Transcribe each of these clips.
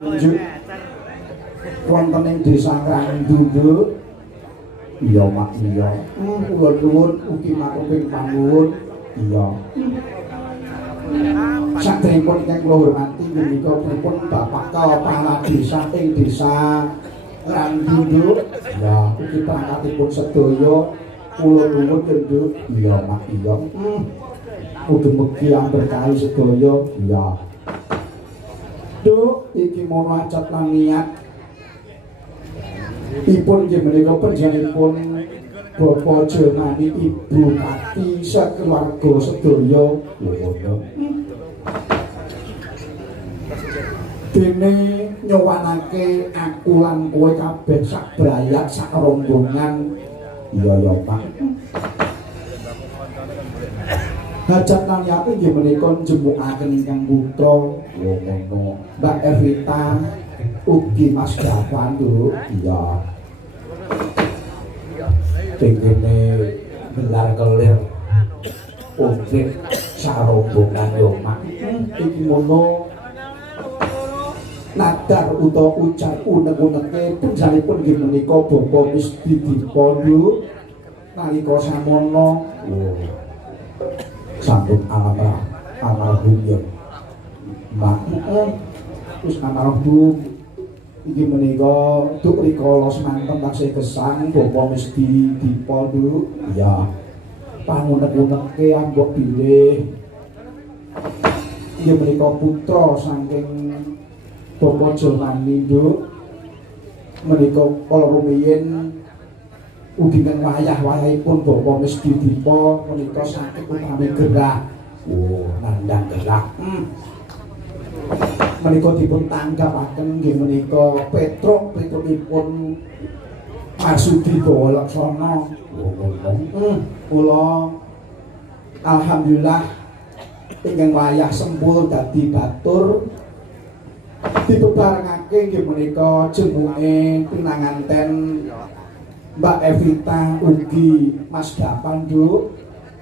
Tunjuk wonten ing desa Krangdunduk. Iya mak iya. Kula nuwun ugi matur panuwun. Iya. Saderengipun ingkang kula hormati menika pripun Bapak Kepala Desa ing desa Krangdunduk. Ya, ugi pangkatipun sedaya kula nuwun Nduk. Iya mak iya. Mugi-mugi amberkahi sedaya. Iya. Duk, iki mono acat lan niat. Ipun nggih menika panjenenganipun Bapak Jelmani Ibu Kati sakeluarga sedaya. Dene nyowanake aku lan kowe kabeh sak brayat sak rombongan. Iya ya Pak. Hajat lan yati nggih menika njemukaken ingkang putra ngono. Mbak Evita ugi Mas Davan Nduk. Iya. Tengene gelar kelir ugi sarombongan yo Mak. Iki mono nadar utawa ucap unek-uneke panjenenganipun nggih menika Bapak wis didipondo nalika samono. Sampun almarhum ya Mbak terus almarhum iki menika duk rikala semanten taksih gesang Bapak mesti dipondo ya pangunek-uneke ambok bilih iki menika putra saking Bapak Jelmani Nduk menika kala rumiyin ugi kang wayah-wayahipun Bapak mesti dipa menika sakit utami gerah. Nandang gerah. Menika dipun tanggapaken nggih menika Petrukipun Marsudi Bawa Laksana. Kula alhamdulillah ingkang wayah sempul dadi batur dibebarengake nggih menika jenenge pinanganten Mbak Evita ugi Mas Davan Nduk.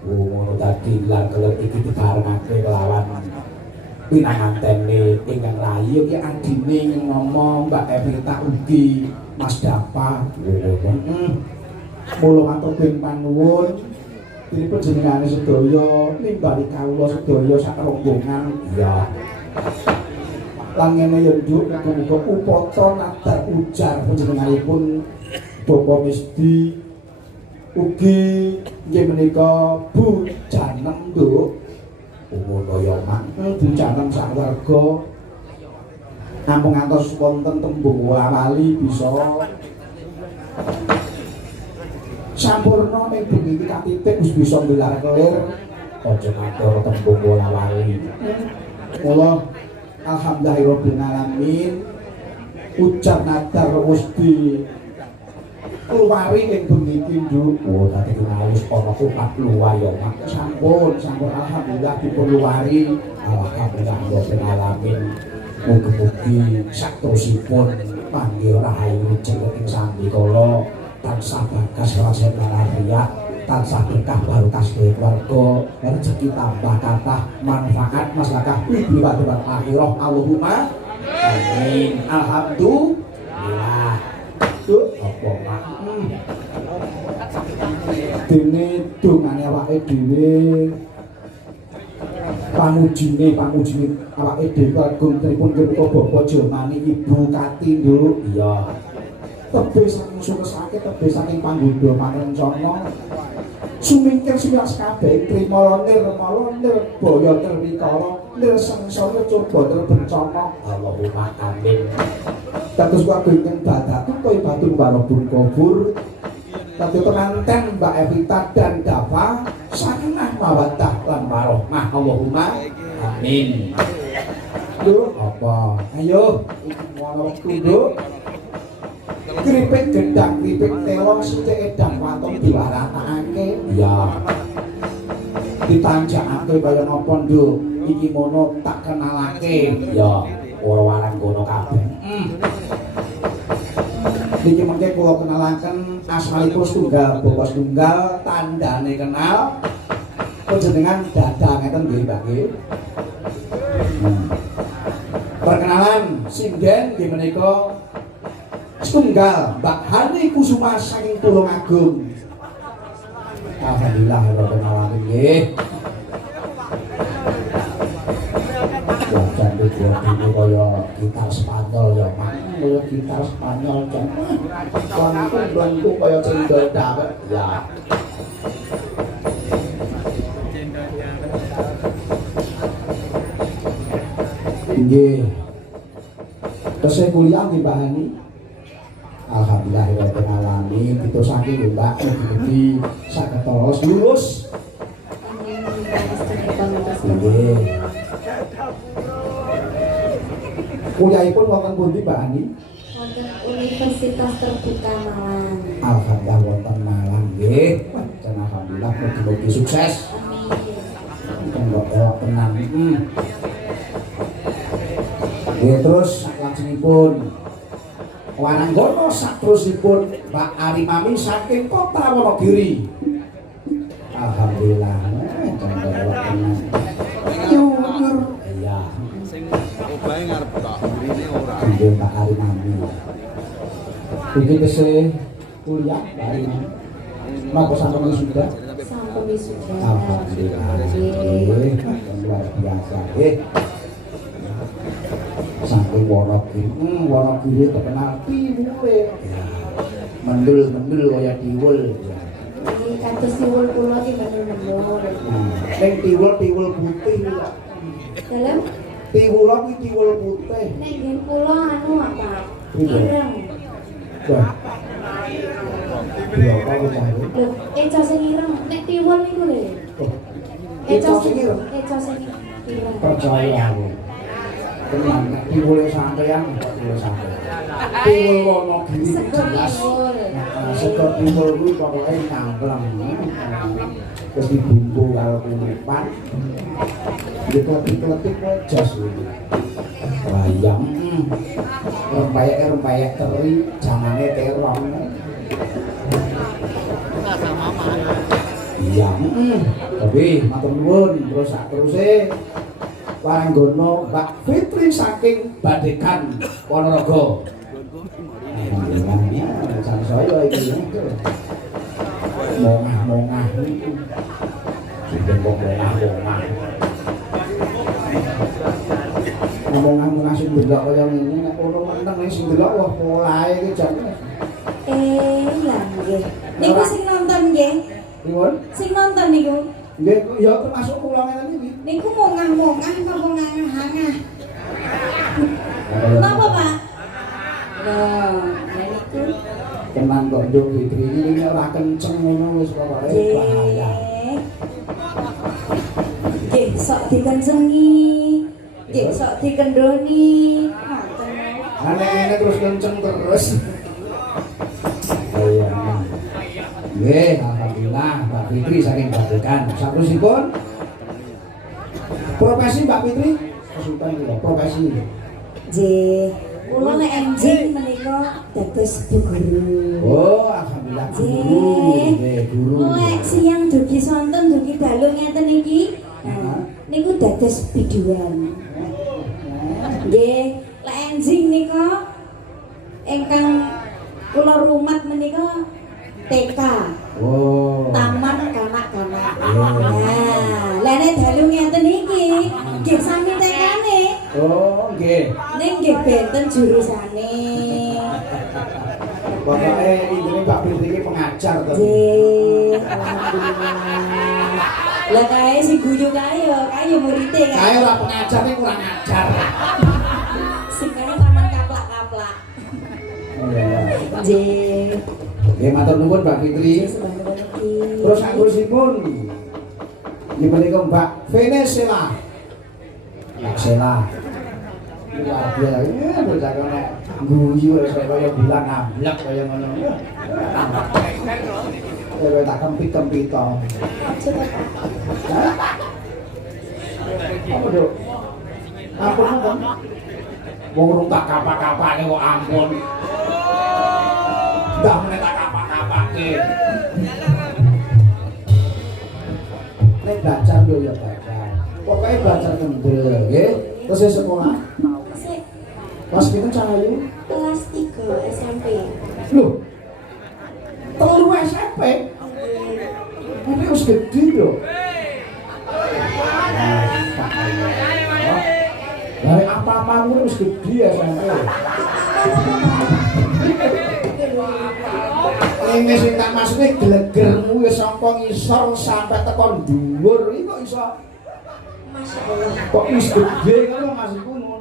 Ngono dadi lan kelep iki dibarengake kelawan pinangantene ingkang rayi iki adine ngomong Mbak Evita ugi Mas Davan. Mula matur panuwun dipun jenengane sedaya nimbali kawula sedaya sak rombongan. Iya. Lan ngene ya Nduk muga-muga upata nadar ujar panjenenganipun Bapak mesti ugi nggih menika Bu Janem Nduk. Ngono ya Mak. Bu Janem sak warga namung ngantos wonten tembung wali bisa sampurna ing bengi katitik wis bisa gelar kelir aja matur tembung wali. Mula alhamdulillahirabbil alamin ujar nadar wis keluari yang bengikin Nduk. Tadi kenalus ana umat luar ya Mak. Sampun alhamdulillah dipeluari. Alhamdulillah rabbil alamin. Mugi-mugi saktosipun panggih rahayu jeneng sami kala tansah bagas rasen lariyah, tansah berkah barokah keluarga, rezeki tambah kathah, manfaat maslahah ibu badan akhirah. Allahumma amin. Alhamdulillah. Apa Mak? Dene dongane awake dhewe pamujine awake dhewe kagum tripun menika Bapak Jelmani Ibu Kati Nduk. Iya. Tebih saking sukesake tebih saking panggoda marencana sumingkir siwas kabeh trima lir boyo terwikara lir sengsara coba terbencana. Allahumma amin. Dados wae ingkang badatu koyo batu barobun kubur. Dadi penganten Mbak Evita dan Dava sakinah mawaddah lan warahmah. Allahumma amin. Lho apa? Ayo iki ana wektu Nduk. Kripik gendang kripik telo sithik edang watung diwaratakake. Iya. Ditanjakake kaya napa Nduk? Iki mono tak kenalake. Ya, ora warang kono kabeh. Niki mengke kula kenalaken asmanipun setunggal Bapak setunggal tandane kenal panjenengan dadah ngeten nggih Mbak nggih. Perkenalan sinden nggih menika setunggal Mbak Hani Kusuma saking Tulungagung. Alhamdulillah rabbil alamin nggih. Jangan dibuat ini kaya gitar Spanyol ya, kaya gitar Spanyol jangan bantu kaya cendol dawet ya. Nggih. Tesih kuliah nggih Mbak Hani. Alhamdulillah rabbil alamin itu saking Mbak mugi saged terus lulus. Nggih. Kuliahipun wonten pundi Mbak Hani? Wonten Universitas Terbuka Malang. Alhamdulillah wonten Malang nggih. Alhamdulillah mugi-mugi sukses. Amin. Kanggo elok tenan. Nggih terus saklajengipun Wananggono saterusipun Mbak Arimami saking Kota Wonogiri. Alhamdulillah kanggo elok tenan. Iya. Obahe ngarep tok, mrene ora. Nggih Mbak Arimami. Iki tesih kuliah Mbak Arimami. Napa sampun sudah? Sampun wisuda. Alhamdulillah. Nggih, luar biasa nggih. Saking Wonogiri terkenal tiwule. Mendul kaya tiwul. Ini kados tiwul kula ki mendul-mendul. Ning tiwul putih kok. Dalam Tiwul kuwi tiwul putih. nek ngen kula anu apa? Iya. Ireng. Wah. Iya, apa cahyo? Lho, eco sing ireng nek tiwul niku lho. Eco sing ireng? Eco sing ireng. Percaya aku. Tenan nek tiwul sampeyan kok tiwul sampeyan. Tiwul Wonogiri jelas. Sekor tiwul kuwi pokoke nangkleng. Terus dibumbu karo kulipan. Diklepik-klepik jas iki. Bayam. Rempeyek teri jangane terong. Iya. Tapi matur nuwun terus sak teruse Wananggono Mbak Fitri saking Badekan Ponorogo. Alhamdulillah, jan saya iki mongah niku. Sing mongah. Ngomong-ngomong sing delok kaya ngene nek ono meneng sing delok wah polahe iki jan. Lah nggih. Niku sing nonton nggih. Nuwun. Sing nonton niku. Nggih ya termasuk kula ngene iki. Niku mongah-mongah apa ngangah-ngangah? Napa, Pak? Lah, niku Tenan kok Nduk Fitri ini ora kenceng ngono wis pokoke bahaya. Nggih, sok dikencengi. Nggih, sok dikendoni. Ngoten. Nek ngene terus kenceng terus. Iya. Nggih, alhamdulillah Mbak Fitri saking Badekan. Saterusipun profesi Mbak Fitri kesupen kula profesi. Nggih, kula nek enjing menika dados guru. Oh, alhamdulillah guru. Nggih, guru. Mulai siang dugi sonten dugi dalu ngeten iki. Nah, niku dados biduan. Nggih, lek enjing nika ingkang kula rumat menika TK. Oh. Taman kanak-kanak. Nah, lek nek dalu ngeten iki nggih sami TK-ne. Oh, nggih. Ning nggih benten jurusane. Pokoke intine Mbak Fitri iki pengajar to. Nggih, alhamdulillah. Lah kae si guyu kae yo murite kae. Kae ora pengajar ning kurang ajar. Sing kae taman kaplak-kaplak. Nggih. Nggih matur nuwun Mbak Fitri. Terus sakurusipun nggih menika Mbak Venezuela. Mbak Sela. Luar biasa, bocah kene guyu wis kaya bilang ngablek kaya ngono. Kowe tak kempit-kempit to. Apa Duk? Ampun ampun. Wong urung tak kapak-kapake kok ampun. Ndak meneh tak kapak-kapake. Nek belajar yo ya belajar. Pokoke belajar kendel nggih. Terus sekolah. Kelas pinten Cahayu? Kelas 3 SMP. Loh. Telu SMP. Ini harus gede lho. Dari apa-apa harus gede ya SMP. Ini sing tak maksudnya gelegermu wis saka ngisor sampai tekan dhuwur iki kok iso. Masya Allah. Kok wis gede ngono maksudku ngono.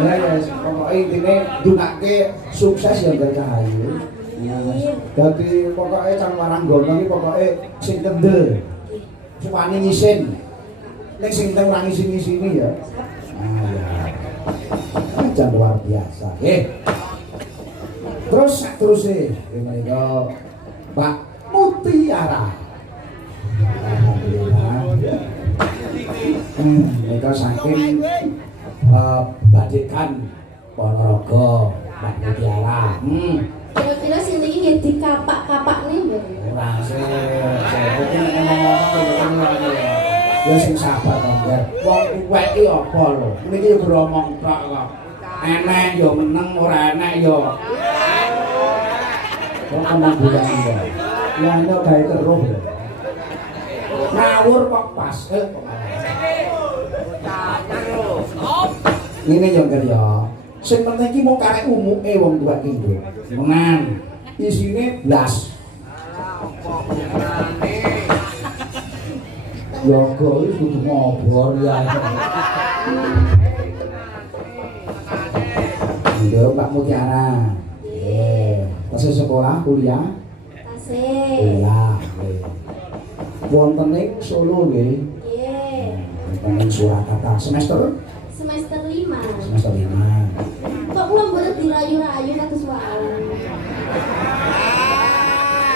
Ya ya pokoke intine ndungake sukses ya Mbak Cahayu. Dadi pokoke Cang Waranggono iki pokoke sing kendel. Suwane ngisin. Nek sing teng ora ngisin-ngisini ya. Jangan luar biasa. Terus menika Mbak Mutiara. Alhamdulillah. Mereka saking Badekan Ponorogo Mbak Mutiara. Kira-kira sing iki nggih dikapak-kapak nih, Mbak. Ora sih. Ya sing sabar to, Mbak. Wong kuwek iki apa lho? Niki yo gromong tok kok. Enek yo meneng ora enek yo. Kok ngomong bulan ya. Ya nek gawe terus. Ngawur kok pas. Ini yo Ngger yo. Sing penting iki mau karek umuke wong tuwa iki lho. Menan. Isine blas. Yo kok iki kudu ngobor ya. Yo Mbak Mutiara. Tasih sekolah kuliah? Tasih. Kuliah. Wonten ing Solo nggih. Nggih. Wonten ing Surakarta semester Semester 5. semester 5. Kok kula mboten dirayu-rayu kados wae.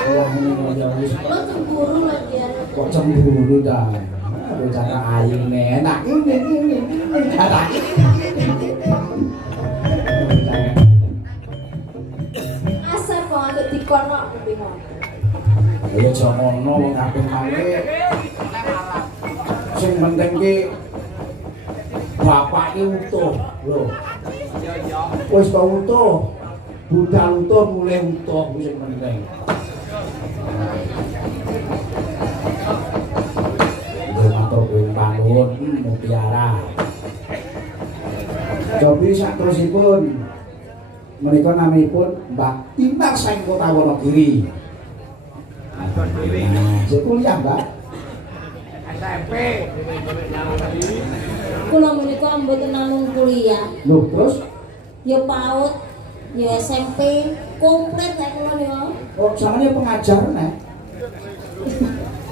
Wah ini ya wis Kula cemburu lho ya. kok cemburu dah. Aduh cara ayune enak ini. Enak. Asal kok antuk dikono bingung. Ya jamono wong kaping mangke. Sing penting ki bapake utuh lho. Wis to utuh. Budal utuh mulih utuh sing penting. Matur panuwun Mutiara. Cobi saterusipun menika namipun Mbak Tinar saking Kota Wonogiri. Nah, kuliah Mbak. SMP. Kula menika mboten namung kuliah, Loh, terus ya PAUD, ya SMP, komplit nek kula niku. oh samane pengajar nek.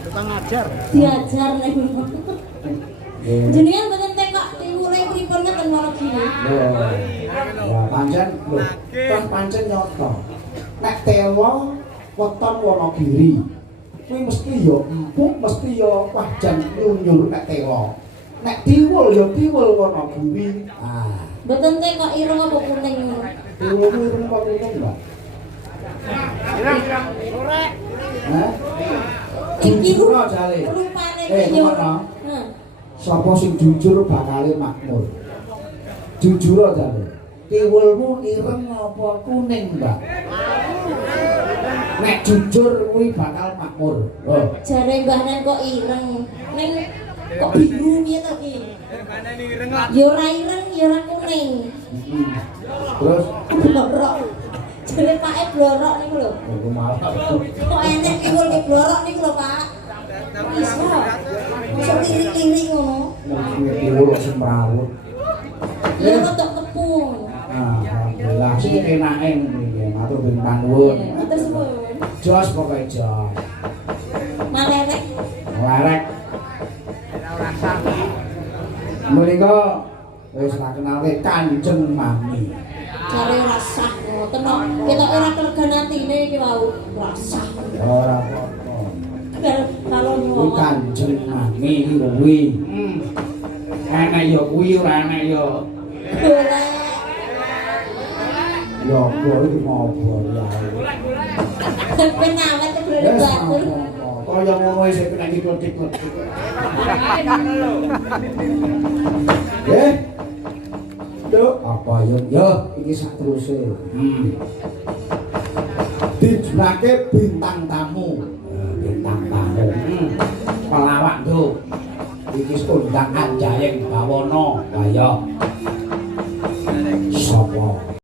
Tukang ngajar. Diajar nek. Jenengan mboten tekok tiwule pripun ngeten Wonogiri. Ya pancen lho, kan pancen nyoto. Nek tewa weton Wonogiri. Kuwi mesti ya empuk, mesti ya wajan nyunyur nek tewa. Nek tiwul ya tiwul Wonogiri. Ah, Mboten tekok ireng apa kuning. tiwul kuwi ireng apa kuning, Mbak? Ireng sore. Hah? Iki Jujur jale. rupane Eh, yo. ngono. Sapa sing jujur bakale makmur. Jujur jale. Tiwulmu ireng apa kuning, Mbak? Nek jujur kuwi bakal makmur. Loh. Jare Mbah Nen kok ireng. Ning kok biru piye to iki? Ya ora ireng, ya ora kuning. Terus Blorok. Jare pake blorok niku lho. aku malah Kok enek tiwul ke blorok niku lho, Pak. Iso. Iso lirik-lirik ngono. tiwul sing merawut. Ya rodok tepung. Nah, alhamdulillah sing enake ngene. Matur panuwun. Matur suwun. Jos pokoke jos. Malerek. Larek. Menika wis tak kenalke Kanjeng Mami. Jare rasah ngoten kok. Ketok ora kelegan atine iki wau. Rasah. Ora apa-apa. Kalau Kuwi nyuwun. Kanjeng Mami iki kuwi. Enak ya kuwi ora enak ya. Golek. Ya kok iki ngopo ya. Ben awet Wes batur. apa-apa. kaya ngono sing kena diklotik. Nggih. Duk, apa yo iki sak teruse. Dijulake bintang tamu. Bintang tamu. Pelawak Nduk. Iki undang Anjayeng Bawana. Lah yo. Sapa?